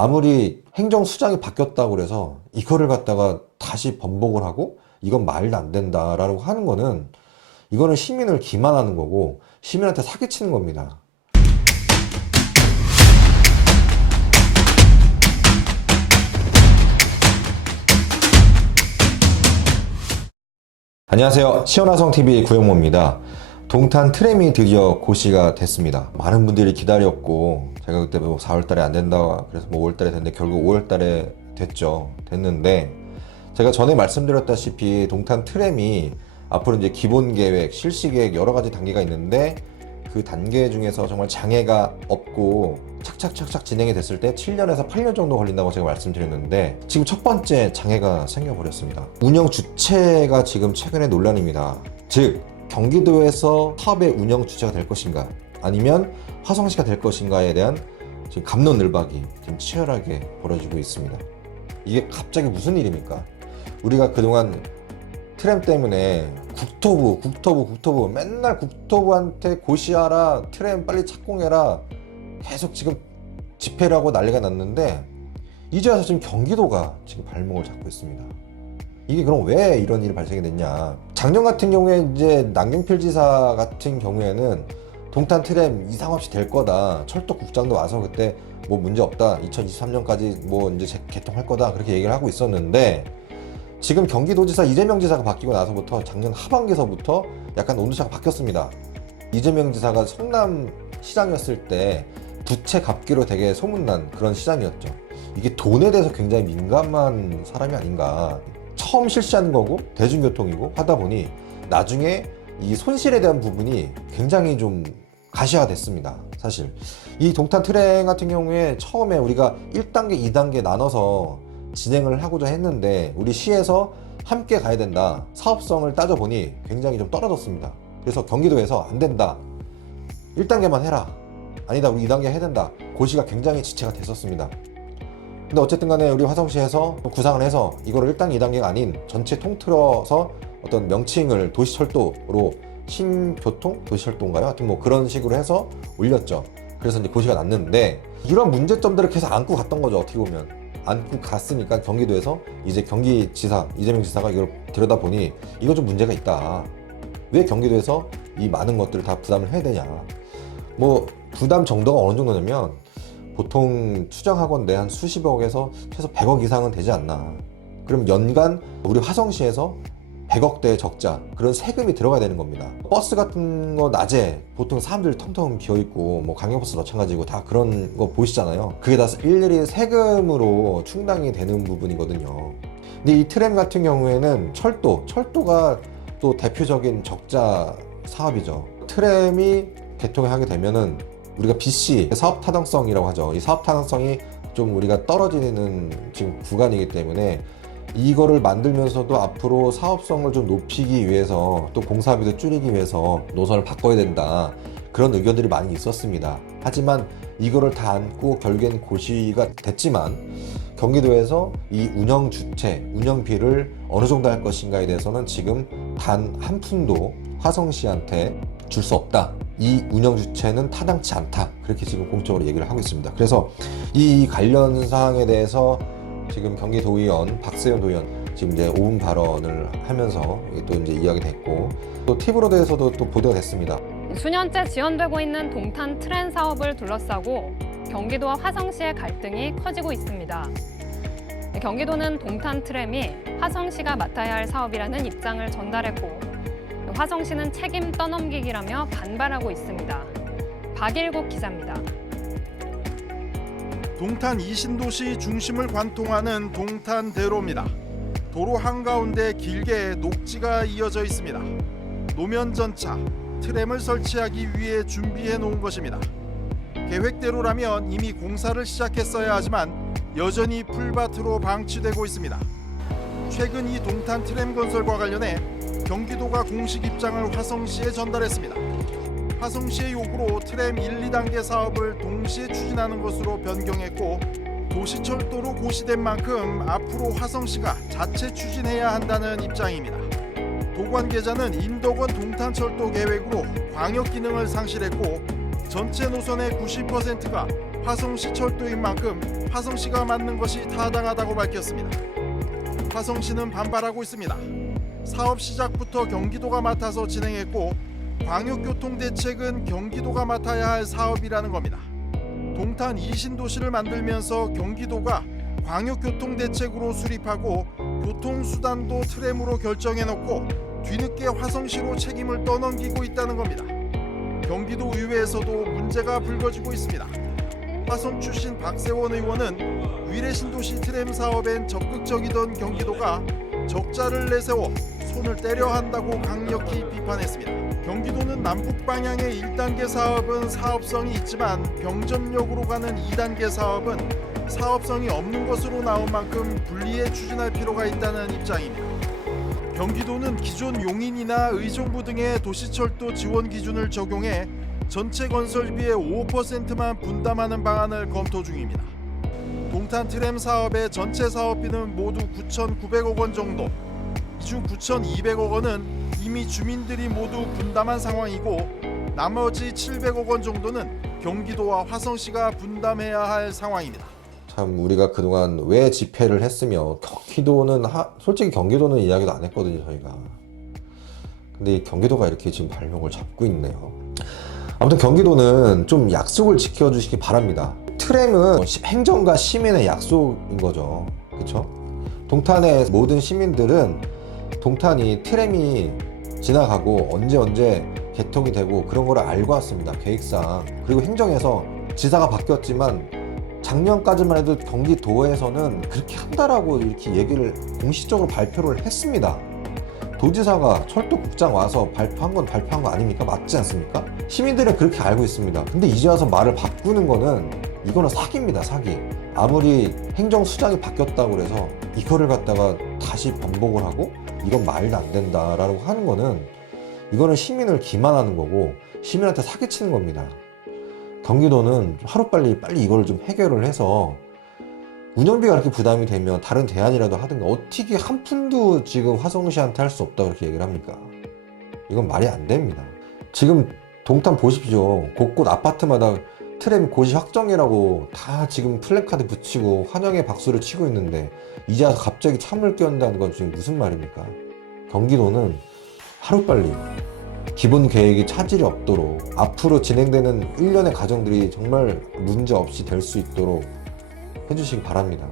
아무리 행정수장이 바뀌었다고 그래서 이거를 갖다가 다시 번복을 하고 이건 말도 안 된다라고 하는 거는 이거는 시민을 기만하는 거고 시민한테 사기치는 겁니다. 안녕하세요. 시원화성TV 구영모입니다. 동탄 트램이 드디어 고시가 됐습니다. 많은 분들이 기다렸고 제가 그때 뭐 4월달에 안 된다 그래서 뭐 5월달에 됐는데 결국 5월달에 됐는데 제가 전에 말씀드렸다시피 동탄 트램이 앞으로 이제 기본 계획, 실시 계획 여러 가지 단계가 있는데 그 단계 중에서 정말 장애가 없고 착착착착 진행이 됐을 때 7년에서 8년 정도 걸린다고 제가 말씀드렸는데 지금 첫 번째 장애가 생겨버렸습니다. 운영 주체가 지금 최근에 논란입니다. 즉 경기도에서 사업의 운영 주체가 될 것인가 아니면 화성시가 될 것인가에 대한 지금 갑론을박이 지금 치열하게 벌어지고 있습니다. 이게 갑자기 무슨 일입니까? 우리가 그동안 트램 때문에 국토부 맨날 국토부한테 고시하라, 트램 빨리 착공해라 계속 지금 집회를 하고 난리가 났는데 이제 와서 지금 경기도가 지금 발목을 잡고 있습니다. 이게 그럼 왜 이런 일이 발생이 됐냐? 작년 같은 경우에 이제 남경필 지사 같은 경우에는 동탄 트램 이상 없이 될 거다. 철도국장도 와서 그때 뭐 문제 없다. 2023년까지 뭐 이제 개통할 거다. 그렇게 얘기를 하고 있었는데 지금 경기도지사 이재명 지사가 바뀌고 나서부터 작년 하반기서부터 약간 온도차가 바뀌었습니다. 이재명 지사가 성남시장이었을 때 부채 갚기로 되게 소문난 그런 시장이었죠. 이게 돈에 대해서 굉장히 민감한 사람이 아닌가. 처음 실시하는 거고 대중교통이고 하다 보니 나중에 이 손실에 대한 부분이 굉장히 좀 가시화됐습니다. 사실 이 동탄 트램 같은 경우에 처음에 우리가 1단계, 2단계 나눠서 진행을 하고자 했는데 우리 시에서 함께 가야 된다. 사업성을 따져보니 굉장히 좀 떨어졌습니다. 그래서 경기도에서 안 된다. 1단계만 해라. 아니다. 우리 2단계 해야 된다. 고시가 굉장히 지체가 됐었습니다. 근데 어쨌든 간에 우리 화성시에서 구상을 해서 이거를 1단계, 2단계가 아닌 전체 통틀어서 어떤 명칭을 도시철도로 신교통? 도시철도인가요? 하여튼 뭐 그런 식으로 해서 올렸죠. 그래서 이제 고시가 났는데 이런 문제점들을 계속 안고 갔던 거죠. 어떻게 보면. 안고 갔으니까 경기도에서 이제 경기지사, 이재명 지사가 이걸 들여다보니 이거 좀 문제가 있다. 왜 경기도에서 이 많은 것들을 다 부담을 해야 되냐. 뭐 부담 정도가 어느 정도냐면 보통 추정하건대 한 수십억에서 최소 100억 이상은 되지 않나. 그럼 연간 우리 화성시에서 100억대의 적자, 그런 세금이 들어가야 되는 겁니다. 버스 같은 거 낮에 보통 사람들 텅텅 비어있고 뭐 강역버스 마찬가지고 다 그런 거 보시잖아요. 그게 다 일일이 세금으로 충당이 되는 부분이거든요. 근데 이 트램 같은 경우에는 철도가 또 대표적인 적자 사업이죠. 트램이 개통하게 되면은 우리가 BC 사업 타당성이라고 하죠. 이 사업 타당성이 좀 우리가 떨어지는 지금 구간이기 때문에 이거를 만들면서도 앞으로 사업성을 좀 높이기 위해서 또 공사비도 줄이기 위해서 노선을 바꿔야 된다. 그런 의견들이 많이 있었습니다. 하지만 이거를 다 안고 결국엔 고시가 됐지만 경기도에서 이 운영 주체, 운영비를 어느 정도 할 것인가에 대해서는 지금 단 한 푼도 화성시한테 줄 수 없다. 이 운영 주체는 타당치 않다. 그렇게 지금 공적으로 얘기를 하고 있습니다. 그래서 이 관련 사항에 대해서 지금 경기도의원 박세현 도의원 지금 이제 오분 발언을 하면서 또 이제 이야기 됐고 또 팁으로 대해서도 또 보도가 됐습니다. 수년째 지연되고 있는 동탄 트램 사업을 둘러싸고 경기도와 화성시의 갈등이 커지고 있습니다. 경기도는 동탄 트램이 화성시가 맡아야 할 사업이라는 입장을 전달했고 화성시는 책임 떠넘기기라며 반발하고 있습니다. 박일국 기자입니다. 동탄 이신도시 중심을 관통하는 동탄대로입니다. 도로 한가운데 길게 녹지가 이어져 있습니다. 노면 전차, 트램을 설치하기 위해 준비해 놓은 것입니다. 계획대로라면 이미 공사를 시작했어야 하지만 여전히 풀밭으로 방치되고 있습니다. 최근 이 동탄 트램 건설과 관련해 경기도가 공식 입장을 화성시에 전달했습니다. 화성시의 요구로 트램 1, 2단계 사업을 동시에 추진하는 것으로 변경했고 도시철도로 고시된 만큼 앞으로 화성시가 자체 추진해야 한다는 입장입니다. 도 관계자는 인덕원 동탄철도 계획으로 광역 기능을 상실했고 전체 노선의 90%가 화성시 철도인 만큼 화성시가 맡는 것이 타당하다고 밝혔습니다. 화성시는 반발하고 있습니다. 사업 시작부터 경기도가 맡아서 진행했고 광역교통대책은 경기도가 맡아야 할 사업이라는 겁니다. 동탄 2신도시를 만들면서 경기도가 광역교통대책으로 수립하고 교통수단도 트램으로 결정해놓고 뒤늦게 화성시로 책임을 떠넘기고 있다는 겁니다. 경기도 의회에서도 문제가 불거지고 있습니다. 화성 출신 박세원 의원은 위례신도시 트램 사업엔 적극적이던 경기도가 적자를 내세워 손을 때려 한다고 강력히 비판했습니다. 경기도는 남북 방향의 1단계 사업은 사업성이 있지만 병점역으로 가는 2단계 사업은 사업성이 없는 것으로 나온 만큼 분리해 추진할 필요가 있다는 입장입니다. 경기도는 기존 용인이나 의정부 등의 도시철도 지원 기준을 적용해 전체 건설비의 5%만 분담하는 방안을 검토 중입니다. 동탄 트램 사업의 전체 사업비는 모두 9,900억 원 정도, 이 중 9,200억 원은 이미 주민들이 모두 분담한 상황이고 나머지 700억 원 정도는 경기도와 화성시가 분담해야 할 상황입니다. 참 우리가 그동안 왜 집회를 했으며 경기도는 솔직히 경기도는 이야기도 안 했거든요 저희가. 근데 이 경기도가 이렇게 지금 발목을 잡고 있네요. 아무튼 경기도는 좀 약속을 지켜주시기 바랍니다. 트램은 행정과 시민의 약속인 거죠. 그렇죠? 동탄의 모든 시민들은 동탄이 트램이 지나가고 언제 개통이 되고 그런 거를 알고 왔습니다. 계획상. 그리고 행정에서 지사가 바뀌었지만 작년까지만 해도 경기도에서는 그렇게 한다라고 이렇게 얘기를 공식적으로 발표를 했습니다. 도지사가 철도국장 와서 발표한 거 아닙니까? 맞지 않습니까? 시민들은 그렇게 알고 있습니다. 근데 이제 와서 말을 바꾸는 거는 이거는 사기입니다. 사기. 아무리 행정수장이 바뀌었다고 해서 이거를 갖다가 다시 번복을 하고 이건 말도 안 된다라고 하는 거는 이거는 시민을 기만하는 거고 시민한테 사기치는 겁니다. 경기도는 하루빨리 이걸 좀 해결을 해서 운영비가 그렇게 부담이 되면 다른 대안이라도 하든가. 어떻게 한 푼도 지금 화성시한테 할 수 없다 그렇게 얘기를 합니까? 이건 말이 안 됩니다. 지금 동탄 보십시오. 곳곳 아파트마다 트램 고시 확정이라고 다 지금 플래카드 붙이고 환영의 박수를 치고 있는데 이제 와서 갑자기 참을 끼얹는다는 건 지금 무슨 말입니까? 경기도는 하루빨리 기본 계획이 차질이 없도록 앞으로 진행되는 일련의 과정들이 정말 문제 없이 될 수 있도록 해주시기 바랍니다.